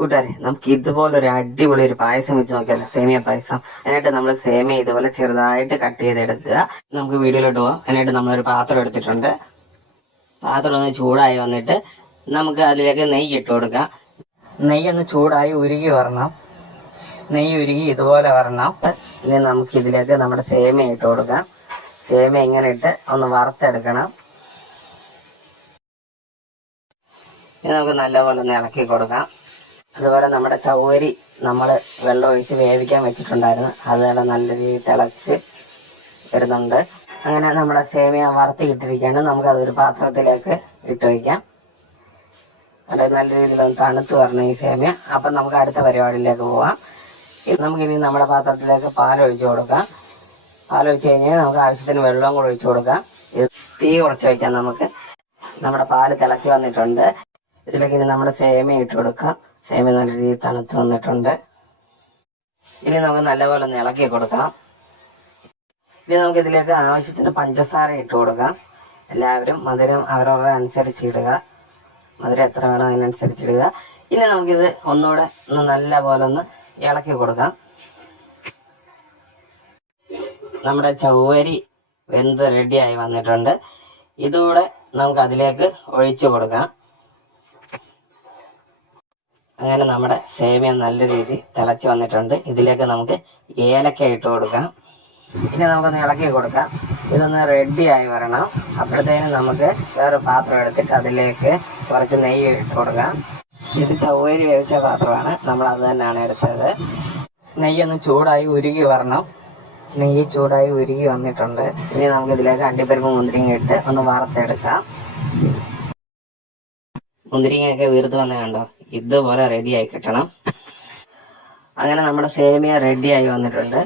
കൂട്ടുകാരെ, നമുക്ക് ഇതുപോലെ ഒരു അടിപൊളി ഒരു പായസം വെച്ച് നോക്കിയാലോ? സേമിയ പായസം. അതിനായിട്ട് നമ്മൾ സേമിയ ഇതുപോലെ ചെറുതായിട്ട് കട്ട് ചെയ്തെടുക്കുക. നമുക്ക് വീഡിയോയിലോട്ട് പോവാം. അതിനായിട്ട് നമ്മളൊരു പാത്രം എടുത്തിട്ടുണ്ട്. പാത്രം ഒന്ന് ചൂടായി വന്നിട്ട് നമുക്ക് അതിലേക്ക് നെയ്യ് ഇട്ട് കൊടുക്കാം. നെയ്യൊന്ന് ചൂടായി ഉരുകി വരണം. നെയ്യ് ഉരുകി ഇതുപോലെ വരണം. ഇനി നമുക്ക് ഇതിലേക്ക് നമ്മുടെ സേമിയ ഇട്ട് കൊടുക്കാം. സേമിയ ഇങ്ങനെ ഇട്ട് ഒന്ന് വറുത്തെടുക്കണം. ഇനി നമുക്ക് നല്ലപോലെ ഒന്ന് ഇളക്കി കൊടുക്കാം. അതുപോലെ നമ്മുടെ ചൗവരി നമ്മൾ വെള്ളം ഒഴിച്ച് വേവിക്കാൻ വെച്ചിട്ടുണ്ടായിരുന്നു. അതുപോലെ നല്ല രീതിയിൽ തിളച്ച് വരുന്നുണ്ട്. അങ്ങനെ നമ്മുടെ സേമിയ വറുത്തി ഇട്ടിരിക്കുകയാണ്. നമുക്കതൊരു പാത്രത്തിലേക്ക് ഇട്ട് വയ്ക്കാം. അത് നല്ല രീതിയിൽ ഒന്ന് തണുത്ത് വരണം ഈ സേമിയ. അപ്പം നമുക്ക് അടുത്ത പരിപാടിയിലേക്ക് പോവാം. നമുക്കിനി നമ്മുടെ പാത്രത്തിലേക്ക് പാലൊഴിച്ച് കൊടുക്കാം. പാലൊഴിച്ച് കഴിഞ്ഞാൽ നമുക്ക് ആവശ്യത്തിന് വെള്ളം കൂടെ ഒഴിച്ചു കൊടുക്കാം. തീ കുറച്ച് വയ്ക്കാം. നമുക്ക് നമ്മുടെ പാല് തിളച്ച് വന്നിട്ടുണ്ട്. ഇതിലേക്ക് ഇനി നമ്മുടെ സേമിയ ഇട്ട് കൊടുക്കാം. സേമിയ നല്ല രീതിയിൽ തണുത്ത് വന്നിട്ടുണ്ട്. ഇനി നമുക്ക് നല്ലപോലെ ഒന്ന് ഇളക്കി കൊടുക്കാം. ഇനി നമുക്ക് ഇതിലേക്ക് ആവശ്യത്തിന് പഞ്ചസാര ഇട്ട് കൊടുക്കാം. എല്ലാവരും മധുരം അവരവരുടെ അനുസരിച്ച് ഇടുക. മധുരം എത്ര വേണം അതിനനുസരിച്ച് ഇടുക. ഇനി നമുക്കിത് ഒന്നുകൂടെ നല്ലപോലെ ഒന്ന് ഇളക്കി കൊടുക്കാം. നമ്മുടെ ചൗവരി വെന്ത് റെഡിയായി വന്നിട്ടുണ്ട്. ഇതുകൂടെ നമുക്ക് അതിലേക്ക് ഒഴിച്ചു കൊടുക്കാം. അങ്ങനെ നമ്മുടെ സേമിയ നല്ല രീതിയിൽ തിളച്ച് വന്നിട്ടുണ്ട്. ഇതിലേക്ക് നമുക്ക് ഏലക്ക ഇട്ട് കൊടുക്കാം. ഇനി നമുക്കൊന്ന് ഇളക്കി കൊടുക്കാം. ഇതൊന്ന് റെഡിയായി വരണം. അപ്പോഴത്തേനും നമുക്ക് വേറെ പാത്രം എടുത്തിട്ട് അതിലേക്ക് കുറച്ച് നെയ്യ് ഇട്ട് കൊടുക്കാം. ഇത് ചൗവരി വേവിച്ച പാത്രമാണ്. നമ്മൾ അത് തന്നെയാണ് എടുത്തത്. നെയ്യൊന്ന് ചൂടായി ഉരുകി വരണം. നെയ്യ് ചൂടായി ഉരുകി വന്നിട്ടുണ്ട്. ഇനി നമുക്ക് ഇതിലേക്ക് അണ്ടിപ്പരിപ്പ് മുന്തിരിങ്ങ ഇട്ട് ഒന്ന് വറുത്തെടുക്കാം. മുന്തിരിങ്ങയൊക്കെ വീർത്ത് വന്ന കണ്ടോ? ഇതുപോലെ റെഡിയായി കിട്ടണം. അങ്ങനെ നമ്മുടെ സേമിയ റെഡിയായി വന്നിട്ടുണ്ട്.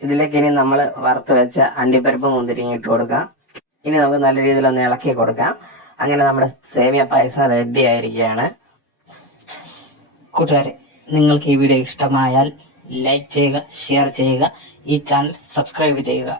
ഇതിലേക്ക് ഇനി നമ്മൾ വറുത്ത് വെച്ച അണ്ടിപ്പരിപ്പ് മുന്തിരിങ്ങ ഇട്ട് കൊടുക്കാം. ഇനി നമുക്ക് നല്ല രീതിയിൽ ഒന്ന് ഇളക്കി കൊടുക്കാം. അങ്ങനെ നമ്മുടെ സേമിയ പായസം റെഡി ആയിരിക്കുകയാണ്. കൂട്ടുകാരെ, നിങ്ങൾക്ക് ഈ വീഡിയോ ഇഷ്ടമായാൽ ലൈക്ക് ചെയ്യുക, ഷെയർ ചെയ്യുക, ഈ ചാനൽ സബ്സ്ക്രൈബ് ചെയ്യുക.